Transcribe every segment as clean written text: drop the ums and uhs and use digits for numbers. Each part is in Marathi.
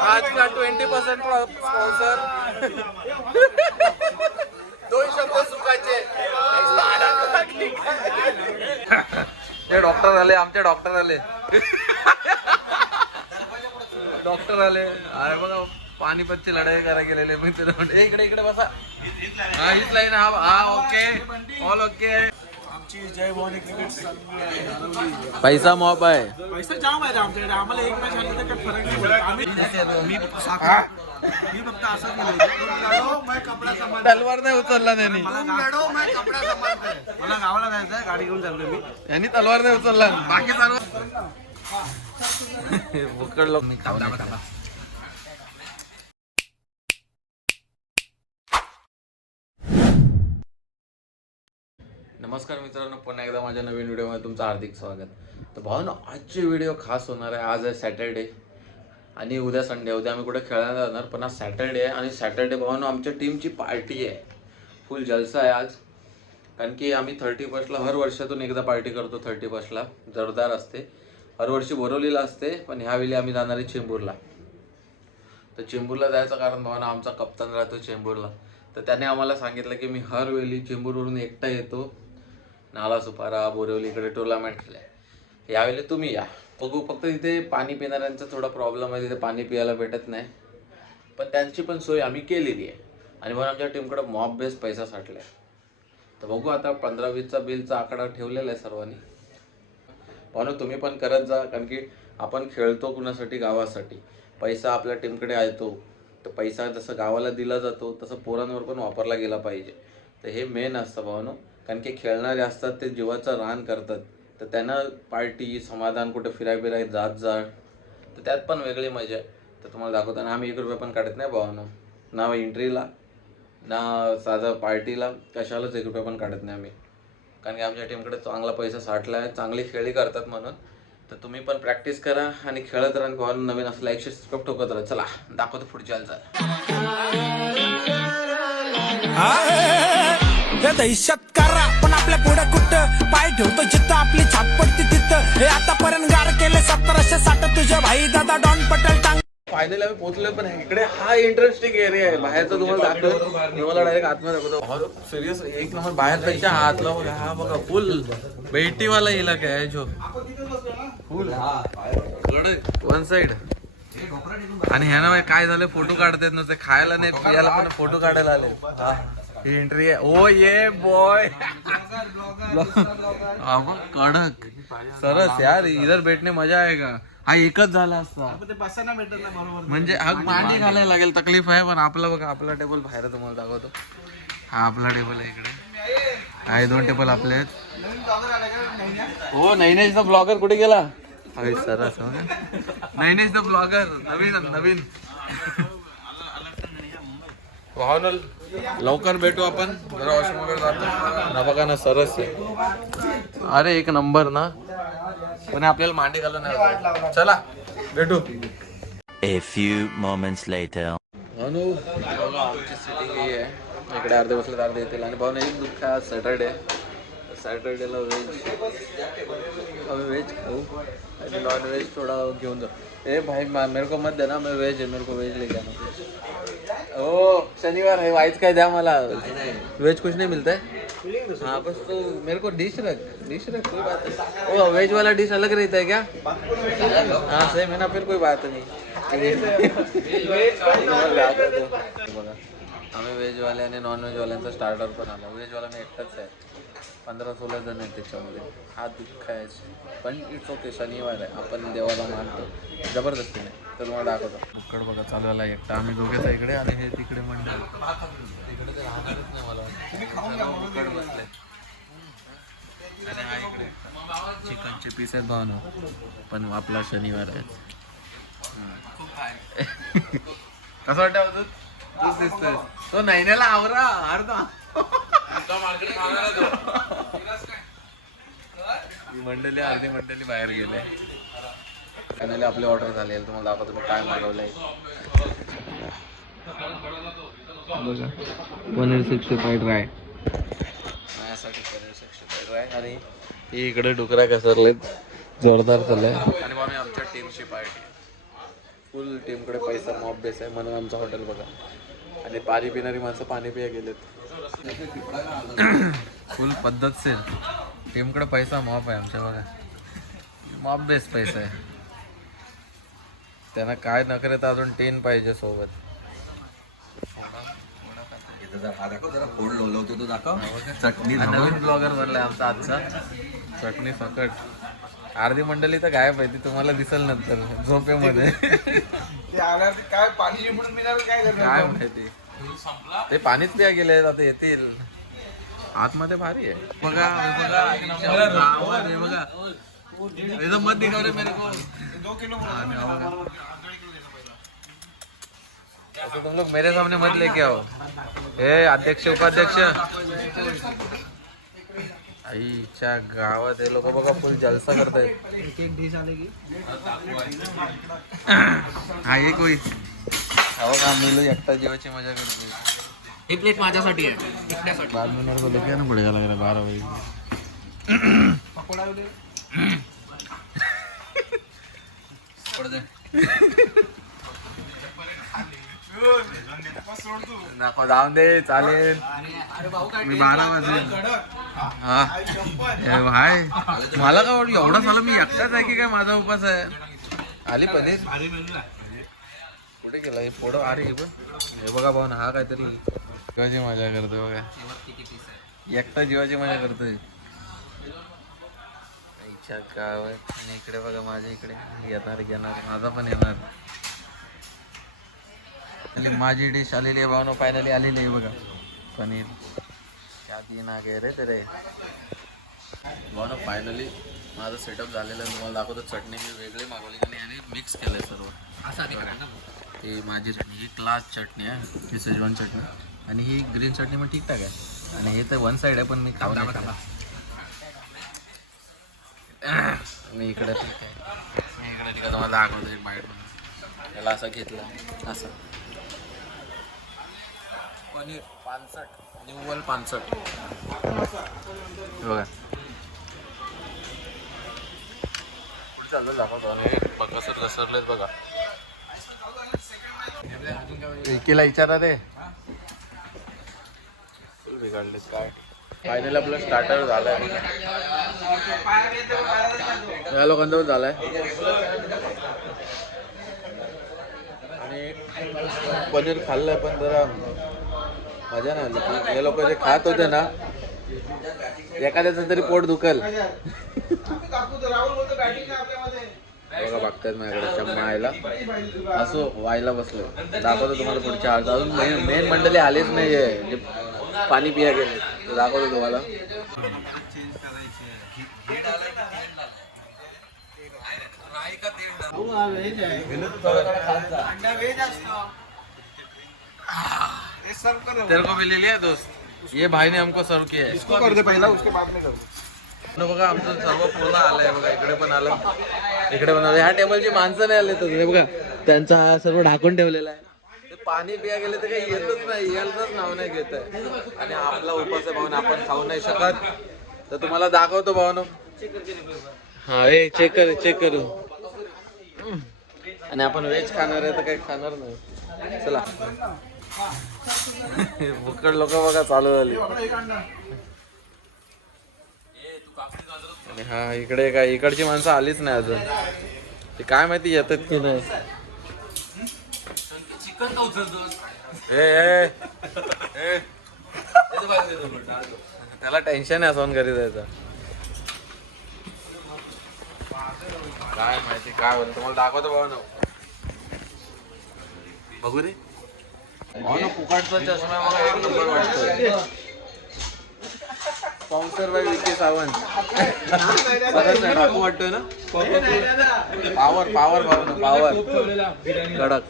आज का 20% स्पॉन्सर. 2 शब्द सुखाचे. हे डॉक्टर आले, आमचे डॉक्टर आले. डॉक्टर आले. अरे बघा पानिपतची लढाई करायला गेलेले. मी तुला म्हणते इकडे इकडे बसा. हा हीच लाईन. हा ओके ऑल ओके. जय भवानी क्रिकेट पैसा मॉप आहे. पैसा जाम आहे आमच्याकडे. आम्हाला एक मॅच आली तर काही फरक नाही पडत. आम्ही मी फक्त असं केलं. तलवार नाही उचलला त्यांनी. मला गावाला जायचं गाडी घेऊन चाललो मी. यांनी तलवार नाही उचलला. बाकी तलवार भुक्कड लोक नाही खाऊ. नमस्कार मित्रांनो, पुन्हा एकदा माझ्या नवीन व्हिडिओमध्ये तुमचं हार्दिक स्वागत. तर भावना आजची व्हिडिओ खास होणार आहे. आज आहे सॅटर्डे आणि उद्या संडे. उद्या आम्ही कुठे खेळायला जाणार, पण आज सॅटर्डे आहे आणि सॅटर्डे भावना आमच्या टीमची पार्टी आहे. फुल जलसा आहे आज. कारण की आम्ही 31ला हर वर्षातून एकदा पार्टी करतो. 31ला जोरदार असते. हर वर्षी बोरवलीला असते, पण ह्यावेळी आम्ही जाणार आहे चेंबूरला. तर चेंबूरला जायचं कारण भावना आमचा कप्तान राहतो चेंबूरला. तर त्याने आम्हाला सांगितलं की मी हर वेळी चेंबूरवरून एकटा येतो. नाला सुपारा बोरिवलीकडे टुर्नामेंट खेळाय. यावेळी तुम्ही या. बघू. फक्त इथे पाणी पिणाऱ्यांचा थोडा प्रॉब्लेम आहे. तिथे पाणी पियायला भेटत नाही, पण त्यांची पण सोय आम्ही केलेली आहे. आणि म्हणून आमच्या टीमकडे मॉब बेस पैसा साठला आहे. तर बघू आता 15-20चा बिलचा आकडा ठेवलेला आहे सर्वांनी. म्हणून तुम्ही पण करत जा. कारण की आपण खेळतो कुणासाठी? गावासाठी. पैसा आपल्या टीमकडे येतो, तर पैसा जसं गावाला दिला जातो तसं पोरांवर पण वापरला गेला पाहिजे. तर हे मेन असतं भावनो. कारण की खेळणारे असतात ते जीवाचं रान करतात. तर त्यांना पार्टी समाधान कुठे फिराय जात तर त्यात पण वेगळी मजा आहे. तर तुम्हाला दाखवताना आम्ही 1 रुपया पण काढत नाही भावानो. ना एंट्रीला ना साधा पार्टीला, कशालाच 1 रुपया पण काढत नाही आम्ही. कारण की आमच्या टीमकडे चांगला पैसा साठला आहे. चांगली खेळी करतात म्हणून. तर तुम्ही पण प्रॅक्टिस करा आणि खेळत राहा. भावानो नवीन असं लाईक सबस्क्राईब ठोकत राहा. चला दाखवतो पुढच्या हे दहशत करा पण आपल्या पुढे कुठं पाय ठेवतो जिथं आपली छाप पडते तिथं. हे आतापर्यंत गार केले 1760 तुझे भाई दादा डॉन पटेल टांग. फायनली आम्ही पोहोचलो. पण इकडे हा इंटरेस्टिंग एरिया आहे. बाहेरचा तुम्हाला दाखवतो. तुम्हाला डायरेक्ट आतमध्ये दाखवतो. सिरियस एक नंबर. बाहेरपेक्षा आतला बघा. हा बघा फुल बेटीवाला इलाका आहे जो फुल वन साइड. आणि ह्यानं काय झालं, फोटो काढतात नुसते. खायला नाही पियाला पण फोटो काढायला आले. ही एंट्री आहे. ओ ये बॉय कडक सरस यार. इधर बैठने मजा आएगा. हा एकच झाला असता म्हणजे हा मांडी घालायला लागेल. तकलीफ आहे. पण आपला बघा आपला टेबल बाहेर तुम्हाला दाखवतो. हा आपला टेबल आहे इकडे. आहे 2 टेबल आपले आहेत. हो नैनेश द ब्लॉगर कुठे गेला? अरे सरस नैनेश द ब्लॉगर नवीन वाहन. लवकर भेटू आपण. जरा वॉशरूम वगैरे जातो ना. बघा ना सरस आहे. अरे 1 नंबर ना. पण आपल्याला मांडी घालून नाही. चला भेटू. A few moments later. भाऊ बघा आमची सिटिंग ही आहे. इकडे अर्धे बसले तर अर्धे येतील. आणि भाऊ एक दुःख आहे, आज सॅटर्डेला वेज खाऊ आणि नॉन वेज थोड़ा घेऊन जाऊ. ए भाई मेरे को मत देना, मैं वेज है. मेरे को वेज लेके आना. ओ शनिवार है. वाइज काय द्या मला. वेज कुछ नहीं मिलता है. हाँ बस तो मेरे को डिश रख कोई बात नहीं. ओ वेज वाला डिश अलग रहता है क्या? हाँ सेम है ना. फिर कोई बात नहीं. बघा आम्ही व्हेजवाले आणि नॉन व्हेजवाल्यांचा स्टार्टर पण आला. व्हेजवाला एकटाच आहे. 15-16 जण आहेत त्याच्यामध्ये. हा दुःख आहे. पण इट्स ओके. शनिवार आहे. आपण देवाला मानतो जबरदस्ती नाही. तर तुम्हाला दाखवतो. बुक्कड बघा चालवायला एकटा. आम्ही दोघेच आहे इकडे आणि हे तिकडे मंडळ. तिकडे ते राहणारच नाही मला. बुक्कड बसले आणि हा इकडे चिकनचे पीस आहेत भावना. पण आपला शनिवार आहे. कसं वाटतं अजून? तूच दिसतोय. तो नैनेला आवरा अर्धा मंडळी अर्धी मंडळी बाहेर गेले. फायनली आपली ऑर्डर झाली आहे. तुम्हाला दाखवतो मी काय मागवलंय. बघा पनीर 65 ड्राय. माझ्यासाठी पनीर 65 ड्राय. आणि ही इकडे डुकरा घसरलेत. जोरदार चाललंय. आणि मग आमच्या टीमची पार्टी फुल टीमकडे पैसा मॉब बेस आहे म्हणून आमचं हॉटेल बघा. आणि पाणी पिणारी माणसं पाणी पिया गेलेत. फुल पद्धतशीर टीमकडे पैसा मॉब आहे आमच्या बघा. मॉब बेस पैसा आहे. त्यांना काय न करे तर अजून 10 पाहिजे सोबत. नवीन ब्लॉगर भरलाय आमचा आजचा. चटणी सकट. अर्धी मंडळी तर गायब आहे. ती तुम्हाला दिसेल नंतर झोपेमध्ये. काय माहिती ते पाणीच पिया गेले आता येतील. आतमध्ये भारी आहे बघा. बघा मत दिखाव रे मेरे को. 2 किलो ऐसे तुम लोग मेरे सामने मत लेके आओ. हे अध्यक्ष उपाध्यक्ष आईच्या गावात हे लोक बघा फुल जलसा करतायत. हा एक होई हो का मिलू एकटा जीवाची मजा करतोय. ही प्लेट माझ्यासाठी आहे. बाद मिनट बोले क्या ना पड़ेगा लग रहा है 12 बजे. नको जाऊन दे चालेल. मी 12 वाजेल. हा हाय मला काय वाटलं एवढं झालं मी एकटाच आहे की काय माझा उपास आहे. आली पनीर कुठे गेला हे पोडं. अरे हे बघा भाऊ ना हा काहीतरी जीवाची मजा करतोय बघा. एकटा जीवाची मजा करतोय. गाव आहे. आणि इकडे बघा माझ्या इकडे येणार घेणार माझा पण येणार. माझी डिश आलेली आहे भावनो. फायनली आलेली आहे बघा पनीर. क्या दिन आ गए रे तेरे भावनो. फायनली माझं सेटअप झालेलं आहे. तुम्हाला दाखवतो. चटणी मी वेगळी मागवली आणि मिक्स केलं आहे सर्व. ही माझी चटणी ही क्लास चटणी आहे. ही शेजवान चटणी आणि ही ग्रीन चटणी मग ठीकठाक आहे. आणि हे तर वन साईड आहे पण मी खाऊ नाही खाला. मी इकडे ठीक आहे. मी इकडे ठीक आहे. तुम्हाला दाखवतो एक बाईट म्हणून. त्याला असं घेतलं असं पनीर 65 निव्वल 65 बघा. पुढे चाललं दाखवतो. आणि घसरलेत बघा. विकीला विचारा रे बिघडलेत काय. फायनल आपलं स्टार्टर झालंय. या लोकांचं झालंय. आणि पनीर खाल्लंय पण जरा मजा नाही आली. हे लोक जे खात होते ना एखाद्याचं तरी पोट दुखल. बघा बघतायत माझ्याकडे शम्मा आयला असो व्हायला बसलो. दाखवतो तुम्हाला पुढच्या अर्धा. अजून मेन मंडळी आलेच नाहीये. पाणी पिया गेले तर दाखवतो तुम्हाला. तेरे को भी ले लिया दोस्त. ये भाई ने हमको सर्व किया है. इसको कर दे पहिला उसके बाद में कर. बघा आमचं सर्व पूर्ण आलंय बघा. इकडे पण आलं इकडे पण आलं. ह्या टेबलची माणसं नाही आले तर बघा त्यांचा हा सर्व ढाकून ठेवलेला आहे. पाणी पिया गेले तर काही येतच नाही. यायचंच नाव नाही घेत आहे. आणि आपला उपास आहे भाऊन आपण खाऊ नाही शकत. तर तुम्हाला दाखवतो भाऊनो. हा ए चेक करू. आणि आपण व्हेज खाणार आहे तर काही खाणार नाही. चला भुक्कड लोक बघा चालू झाली. आणि हा इकडे काय इकडची माणसं आलीच नाही अजून. ते काय माहिती येतात की नाही. त्याला टेन्शन आहे सोन घरी जायचं. काय माहिती काय होतं. तुम्हाला दाखवतो भाऊ. बघू रे भाऊ फुकाटचा चष्मा मला एक नंबर वाटतोय. Sponsor by Vicky Sawant. टाकू वाटतोय ना. पावर पावर पावर कडक.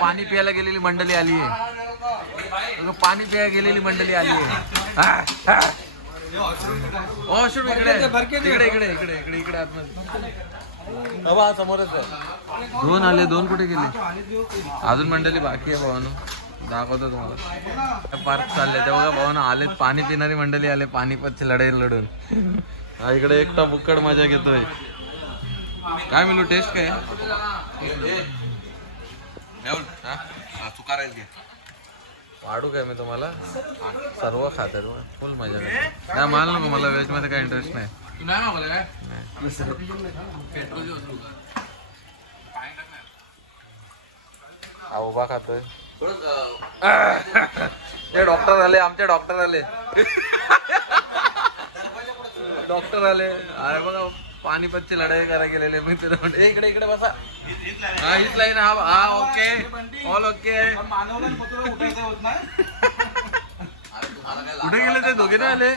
पाणी प्यायला गेलेली मंडळी आली आहे. पाणी प्यायला गेलेली मंडळी आली आहे. इकडे इकडे इकडे इकडे इकडे इकडे आतमध्ये समोरच आहे. 2 आले. 2 कुठे गेले. अजून मंडळी बाकी आहे भावानो. दाखवतो तुम्हाला. पार्क चालले ते बघा भावानो. आलेत पाणी पिणारी मंडळी आले. पाणीपतची लढाई लढून. हा इकडे एकटा बुक्कड मजा घेतोय. काय मिळू टेस्ट काय चुका राहील घे वाढू काय मी तुम्हाला सर्व खातात फुल मजा नाही माल नको मला व्हेज मध्ये काय इंटरेस्ट नाही तू नाही मागवलं काय हा उभा खातोय हे डॉक्टर आले आमचे डॉक्टर आले डॉक्टर आले अरे बघा पानिपतची लढाई करायला गेलेले मी तुला म्हणते इकडे इकडे बसा हा हीच लाईन हा ओके ऑल ओके कुठे गेले ते दोघे ना आले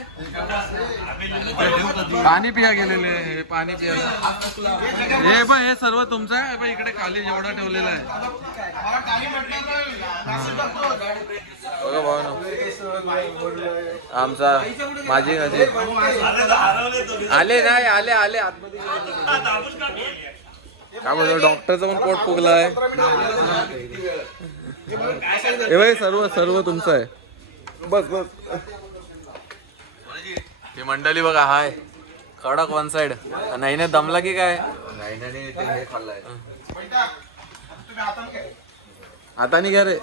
पाणी पिया गेलेले हे पाणी पिया हे बघ हे सर्व तुमचं आहे बघ इकडे खाली जेवढा ठेवलेला आहे बघा भाऊ ना आमचा माझी आले नाही आले आले आतमध्ये काय बोलतो डॉक्टरचं पण पोट फुगलाय हे बाई सर्व सर्व तुमचं आहे बस बस ही मंडळी बघा हाय कडक वन साइड नाही ना दमला की काय हे खाल्लाय हाताने घ्या रे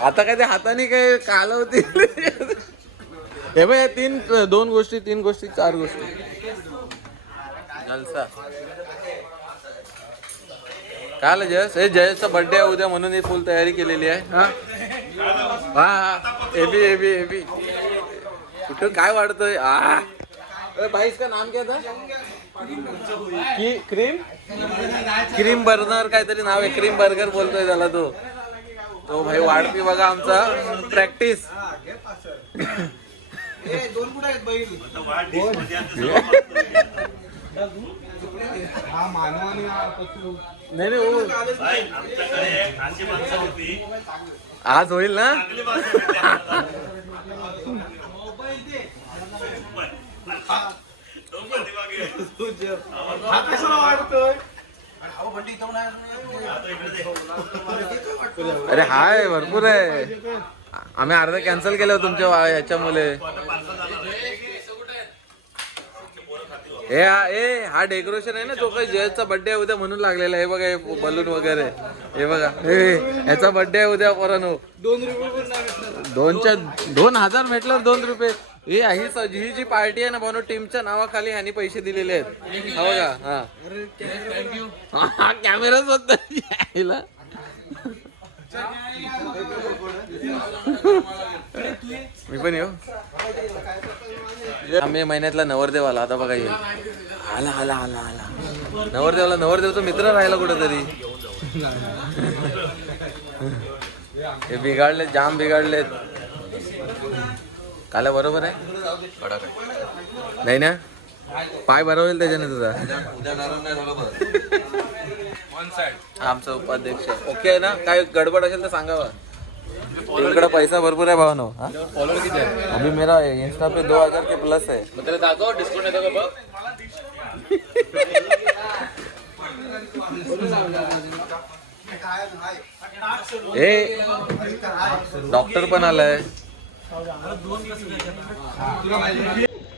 आता काय ते हाताने काय कालवती हे बघ तीन गोष्टी चार गोष्टी जलसा काल जयस हे जयसचा बर्थडे आहे उद्या म्हणून ही फुल तयारी केलेली आहे हा हा एबी कुठं काय वाढतोय भाई इसका नाम क्या था क्रीम बर्गर काहीतरी नाव आहे क्रीम बर्गर बोलतोय त्याला तो भाई वाढपी बघा आमचा प्रॅक्टिस नाही आज होईल ना अरे हाय भरपूर आहे आम्ही अर्धा कॅन्सल केलं तुमच्या याच्यामुळे हा डेकोरेशन आहे ना जो काही जयचा बर्थडे आहे उद्या म्हणून लागलेला आहे बघा हे बलून वगैरे हे बघा याचा बर्थडे आहे उद्या पोरांनो 2,000 भेटलं 2 रुपये ही जी पार्टी आहे ना बनव टीमच्या नावाखाली ह्यानी पैसे दिलेले आहेत हा बघा हा कॅमेराच होता यायला मी पण येऊ आम्ही महिन्यातला नवरदेव आला आता बघा येईल आला आला आला आला नवरदेवचा मित्र राहिला कुठेतरी हे बिघाडले जाम बिघाडलेत काला बरोबर आहे नाही ना पाय बरोबर होईल त्याच्याने तुझा आमचा उपाध्यक्ष ओके आहे ना काय गडबड असेल तर सांगावा इकडे पैसा भरपूर आहे भावनो फॉलोअर किती आहे अभी मेरा इंस्टा पे 2000 के प्लस है मतलब दाखव डिस्काउंट येतो का बघ ए डॉक्टर पण आलाय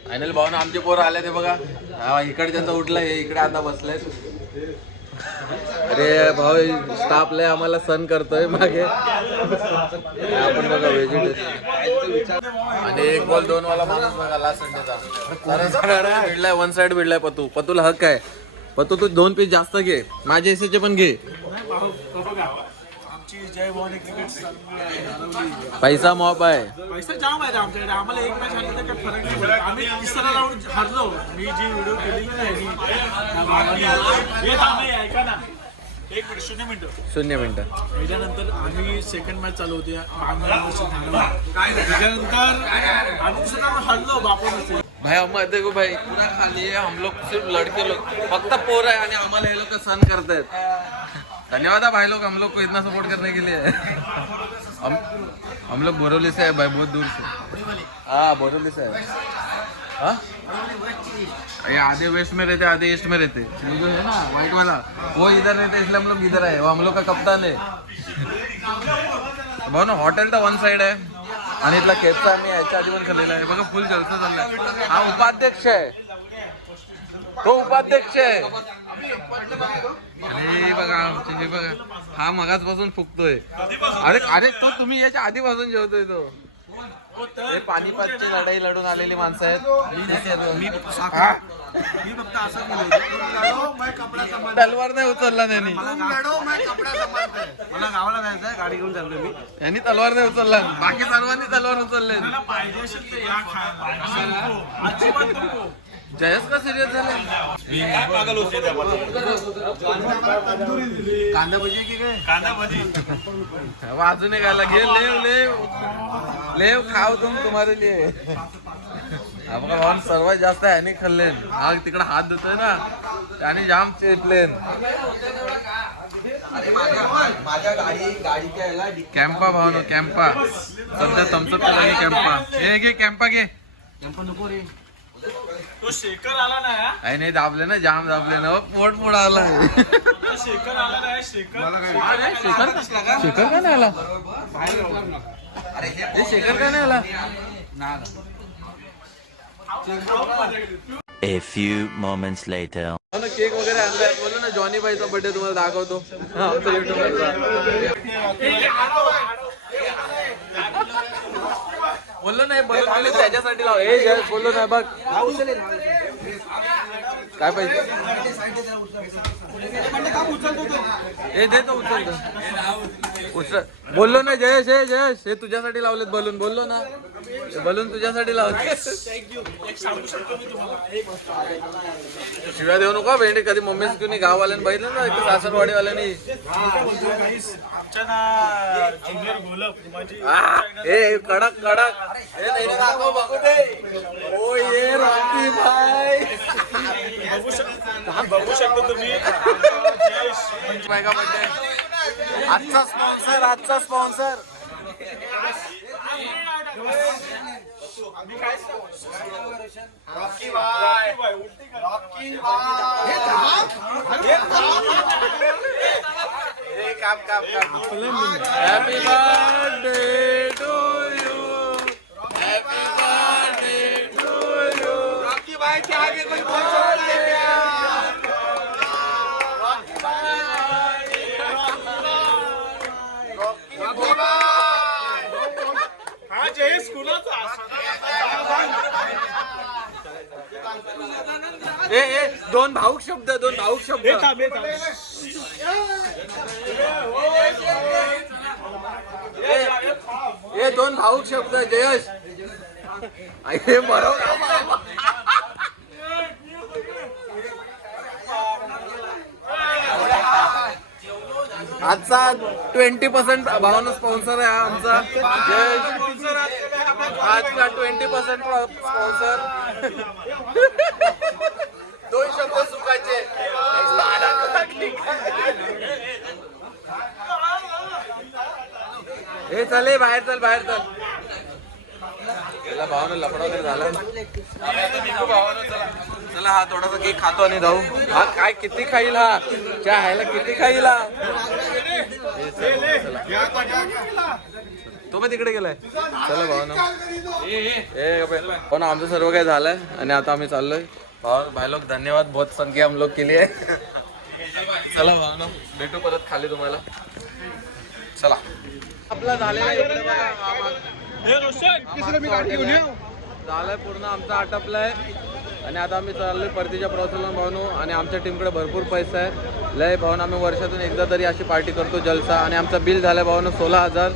फायनल भावना आमचे पोरं आले ते बघा इकडच्यांचा उठलाय इकडे आता बसलाय अरे भाऊ स्टाफ लय आम्हाला सण करतोय मागे आपण बघा व्हेजिटेरियन आणि 1 बॉल 2 वाला माणूस बघा लास्ट संडेचा भिडलाय वन साइड भिडलाय पतूला हक्क आहे पतू तू 2 पीस जास्त घे माझ्या हिस्सेचे पण घे पैसा मॉप आहे पैसा जाम आहे आमच्याकडे आम्हाला एक मॅच हरली तर काही फरक नाही पडत आम्ही तिसरा राऊंड हरलो मी जी व्हिडिओ केली ऐका ना 1 मिनिट 0 मिनिटं त्याच्यानंतर आम्ही सेकंड मॅच चालू होती त्याच्यानंतर आम्ही तिसरा हरलो बापा भाई हम देखो भाई पूरा खाली है हम लोग सिर्फ लड़के लोग फक्त पोर है आणि आम्हाला हे लोक सण करतायत धन्यवाद भाई लोग हम लोग को इतना सपोर्ट करने के लिए हम लोग बोरोली से है भाई बहुत दूर से हाँ बोरोली से है हाँ ये आधे वेस्ट में रहते आधे ईस्ट में रहते ये जो है ना व्हाइट वाला वो इधर रहते इसलिए हम लोग इधर है वो हम लोग का कप्तान है भाऊ ना हॉटेल तर वन साइड आहे आणि इथला केकचा आम्ही याच्या आधी पण खाल्लेला आहे बघा फुल जलसा चाललाय हा उपाध्यक्ष आहे तो उपाध्यक्ष आहे अरे बघा हे बघा हा मगाचपासून फुकतोय. अरे अरे तो तुम्ही याच्या आधीपासून जेवतोय तो. हे पानिपतची लढाई लढून आलेली माणसं आहेत. तलवार नाही उचलला त्यांनी. मला गावाला जायचंय, गाडी घेऊन चाललोय मी. यांनी तलवार नाही उचलला, बाकी सर्वांनी तलवार उचलले. जयस का सिरियस झाला? कांदा भजी की काय? कांदा भजी अजून एक आला. घे लेव लेव लेव खाव तुम्हाला लिए. आपला भावन सर्वात जास्त ह्याने खाल्ले. हा तिकडे हात धुतोय ना त्याने जाम चेपलेन. माझ्या गाडीच्या याला कॅम्पा भावनो कॅम्पा सध्या थम्सअपच्या जागी कॅम्पा. हे घे कॅम्पा घे. टेम्पो नको रे. तो शेकर आला ना काही नाही दाबले ना जाम दाबले ना पोट पुढं आलं. शेकर आला नाही शेकर शेखर का नाही आला? हे शेखर का नाही आला? A few moments later. Cake वगैरे आणलाय. बोललो ना जॉनी बाईचा बर्थडे तुम्हाला दाखवतो आमचा युट्यूबवरचा. बोललो नाही बरं आले त्याच्यासाठी लाव. हे जय बोललो नाही बघ काय पाहिजे. हे दे तो उचलतो उचल. बोललो ना जयेश हे जयेश हे तुझ्यासाठी लावलेत बलून. बोललो ना बलून तुझ्यासाठी लावले. शिव्या देऊ नका भेंडे. कधी मम्मीच कुणी गाववाल्याने बघितलं ना सासरवाडीवाल्यानी. आमच्या ना ज्युनियर गोलप माझी हे कडक कडक. हे नाही ना दाखव बघू दे. ओ ये रॉकी भाई बघू शकतो तुम्ही. बायका बर्थडे आजचा स्पॉन्सर आजचा स्पॉन्सर. रॉकी बाय रॉकी हे काम काम काम. Happy birthday to you. Happy birthday to you. Rocky बाय के आगे कोई बोल सकता है क्या? हा जयेश कुणाचा ए दोन भाऊक शब्द हे दोन भाऊक शब्द जयश. हे बरोबर आजचा 20% भावना स्पॉन्सर आहे आमचा जयश. आजचा 20% स्पॉन्सर. दोन शब्द सुखाचे. हे चल बाहेर चल बाहेर चल. याला भावानं लफडा वगैरे झाला. चला हा थोडासा केक खातो आणि जाऊ. हा काय किती खाईल हा त्या ह्याला किती खाईल हा. तो पण तिकडे गेलाय. चला भावानं हो ना आमचं सर्व काही झालंय आणि आता आम्ही चाललोय. भाई लोग धन्यवाद बहुत संख्या हम लोग के लिए. चला भावना भेटू परत खाली तुम्हाला. चला आपला झालेला झालंय पूर्ण आमचा आटपलाय आणि आता आम्ही चाललोय परतीच्या प्रवासाला भावनो. आणि आमच्या टीमकडे भरपूर पैसा आहे लय भावना. आम्ही वर्षातून एकदा तरी अशी पार्टी करतो जलसा. आणि आमचा बिल झालाय भावनो 16,000.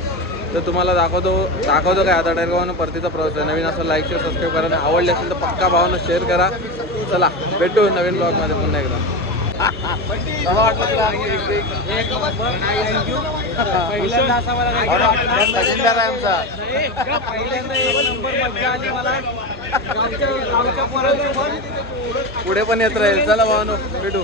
तर तुम्हाला दाखवतो काय आता डायरेक्ट भावना परतीचा प्रवास आहे. नवीन असं लाईक शेअर सबस्क्राईब करा. आवडले असेल तर पक्का भावना शेअर करा. चला भेटू नवीन ब्लॉगमध्ये पुन्हा एकदा. पुढे पण येत राहील. चला भावनो भेटू.